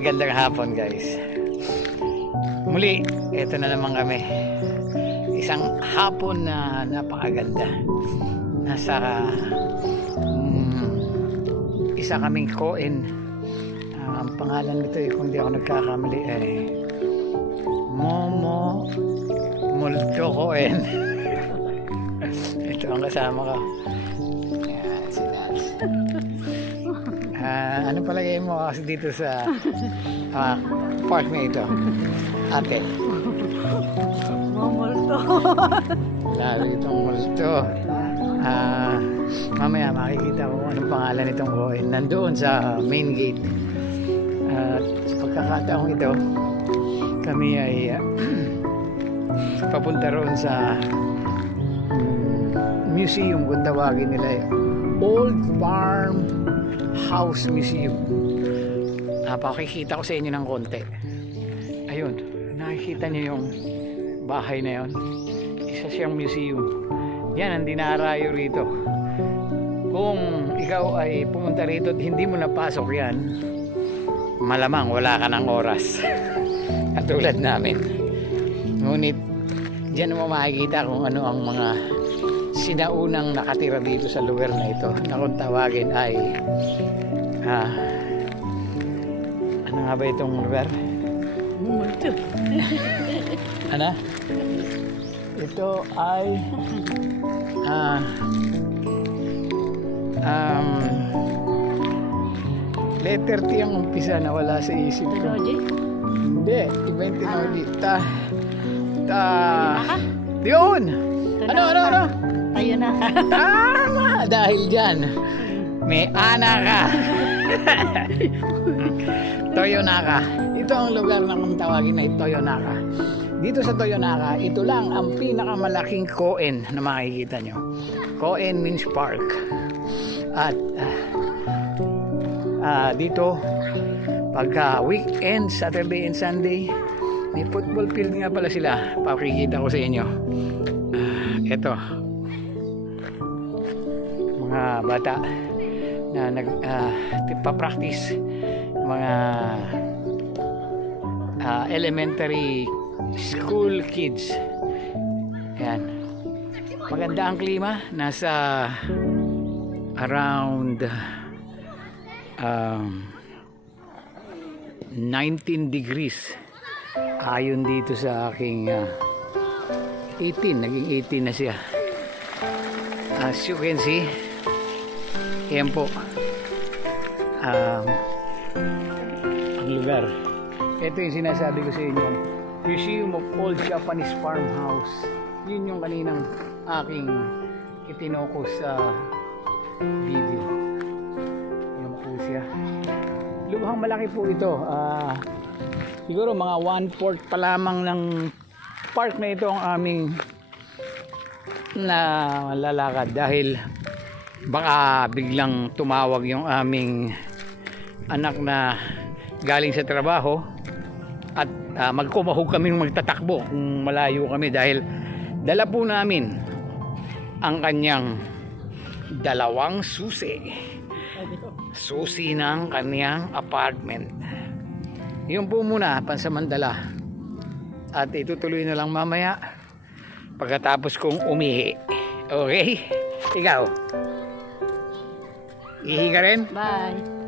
Gandang hapon guys. Muli, eto na naman kami. Isang hapon na napakaganda. Nasa isa kaming koen. Ang pangalan nito kung di ako nagkakamali Momo Multo Koen. Ito ang kasama ko. Yan, si Nats. Ano palagay mo kasi dito sa park na ito? Ate. Multo. Lalo itong multo. Mamaya makikita ko anong pangalan nitong koen. Nandoon sa main gate. Sa pagkakataong ito, kami ay papunta roon sa museum kung tawagin nila Old Farm House Museum. Pakikita ko sa inyo ng konti. Ayun, nakikita niyo yung bahay na yon. Isa siyang museum. Yan ang dinarayo rito. Kung ikaw ay pumunta rito at hindi mo napasok yan, malamang wala ka ng oras. Katulad namin. Ngunit diyan mo makikita kung ano ang mga sinaunang nakatira dito sa lugar na ito, na kung tawagin ay ano nga ba itong lugar? Multo. Ano? Ito ay letter T ang umpisa na wala sa isip ko. Tinoji? Hindi, iba yung Tinoji. Yun! Ano? Ayun na. Tama! Dahil dyan, may ana ka. Toyonaka. Ito ang lugar na kung tawagin na Toyonaka. Dito sa Toyonaka, ito lang ang pinakamalaking koen na makikita nyo. Koen means park. At dito, pagka weekend, Saturday and Sunday, may football field nga pala sila. Pakikita ko sa inyo. Ito. Mga bata na nagpa-practice, mga elementary school kids. Yan. Maganda ang klima. Nasa around 19 degrees. Ayon dito sa aking 18. Naging 18 na siya. As you can see, yan po ang lugar. Ito yung sinasabi ko sa inyo, Museum of Old Japanese Farmhouse. Yun yung kaninang aking itinokos sa video. Yan po siya. Lubhang malaki po ito. Siguro mga 1/4 pa lamang ng park na ito ang aming na lalakad, dahil baka biglang tumawag yung aming anak na galing sa trabaho at magkumahog kami magtatakbo kung malayo kami, dahil dala po namin ang kanyang dalawang susi ng kanyang apartment. Yun po muna pansamantala, at itutuloy na lang mamaya pagkatapos kong umihi. Okay? Ikaw? Ihi ka rin? Bye.